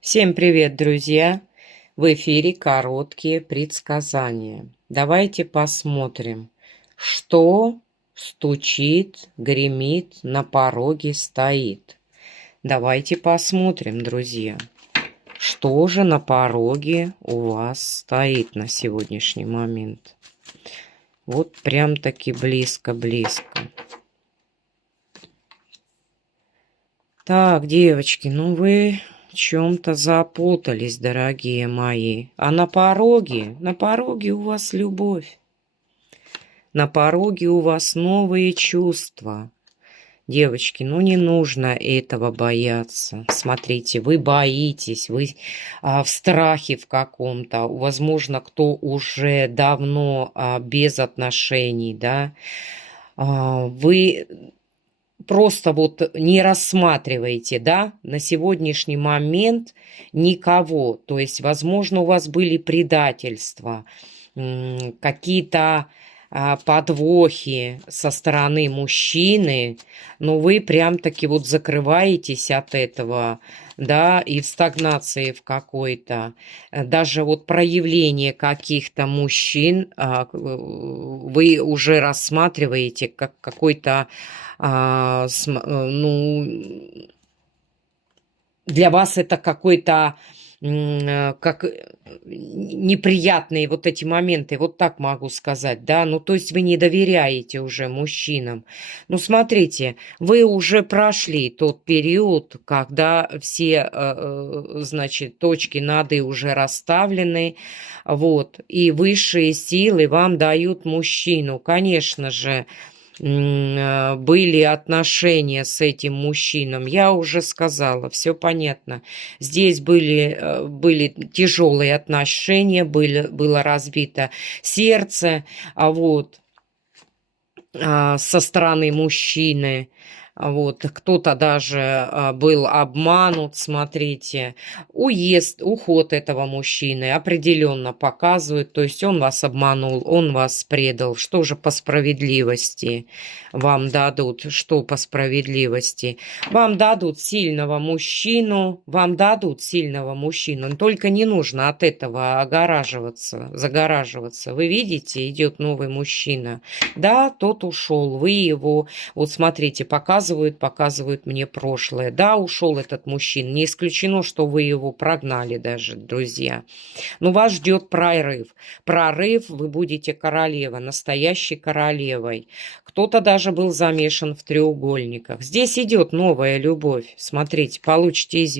Всем привет, друзья! В эфире короткие предсказания. Давайте посмотрим, что стучит, гремит, на пороге стоит. Давайте посмотрим, друзья, что же на пороге у вас стоит на сегодняшний момент. Вот прям-таки близко-близко. Так, девочки, ну вы в чем-то запутались, дорогие мои. А на пороге у вас любовь. На пороге у вас новые чувства. Девочки, ну не нужно этого бояться. Смотрите, вы боитесь, вы в страхе в каком-то. Возможно, кто уже давно без отношений, да. Вы просто вот не рассматриваете, да, на сегодняшний момент никого. То есть, возможно, у вас были предательства, какие-то подвохи со стороны мужчины, но вы прям-таки вот закрываетесь от этого, да, и в стагнации в какой-то. Даже вот проявление каких-то мужчин вы уже рассматриваете как какой-то ну, для вас это какой-то, как неприятные вот эти моменты, вот так могу сказать, да. Ну, то есть вы не доверяете уже мужчинам. Ну, смотрите, вы уже прошли тот период, когда все, значит, точки над «и» уже расставлены, вот, и высшие силы вам дают мужчину. Конечно же, были отношения с этим мужчином. Я уже сказала, все понятно. Здесь были тяжелые отношения, было разбито сердце, вот, со стороны мужчины. Вот, кто-то даже был обманут, смотрите. Уход этого мужчины определенно показывает, то есть он вас обманул, он вас предал. Что же по справедливости вам дадут? Что по справедливости? Вам дадут сильного мужчину, только не нужно от этого загораживаться. Вы видите, идет новый мужчина. Да, тот ушел, вы его, вот смотрите, показывают мне прошлое. Да, ушел этот мужчина, не исключено, что вы его прогнали даже, друзья. Но вас ждет прорыв. Прорыв, вы будете королева, настоящей королевой. Кто-то даже был замешан в треугольниках. Здесь идет новая любовь. Смотрите, получите известие.